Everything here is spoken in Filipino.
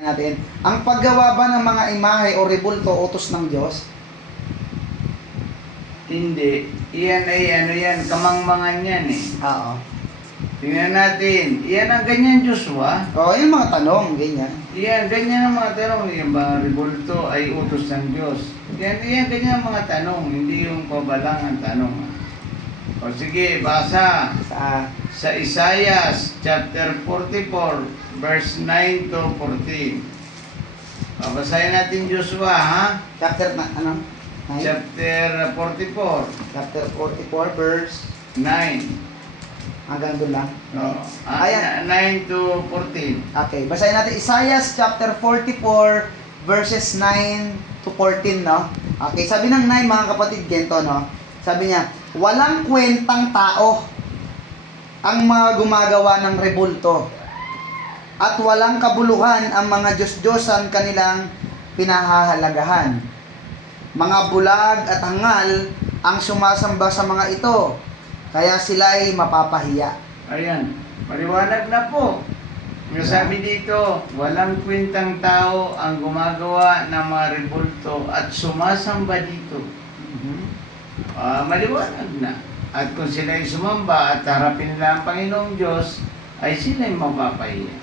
natin. Ang paggawa ba ng mga imahe o rebulto utos ng Diyos? Hindi. Iyan ay ano yan, kamangmangan yan eh. Oo. Tingnan natin. Iyan ang ganyan Joshua. Oo, yung mga tanong, ganyan. Iyan, ganyan ang mga tanong. Yung mga rebulto ay utos ng Diyos. Iyan, ganyan ang mga tanong. Hindi yung pabalang ang tanong. O sige, basa. Sa Isaiah chapter 44, verse 9 to 14. Babasahin natin Joshua, ha? Chapter na, ano? Nine? Chapter 44, Chapter 44, verse 9. hanggang doon lang. No. Ayan. 9 to 14. Okay, basahin natin Isaiah chapter 44, verses 9 to 14, no? Okay, sabi ng 9, mga kapatid, Kento, no? Sabi niya, walang kwentang tao ang mga gumagawa ng rebulto at walang kabuluhan ang mga Diyos-Diyosan kanilang pinahahalagahan. Mga bulag at hangal ang sumasamba sa mga ito, kaya sila ay mapapahiya. Ayan, maliwanag na po. Yung sabi dito, walang kwentang tao ang gumagawa ng mga rebulto at sumasamba dito. Maliwanag na. At kung sila ay sumamba at harapin nila ang Panginoong Diyos, ay sila ay mapapahiya.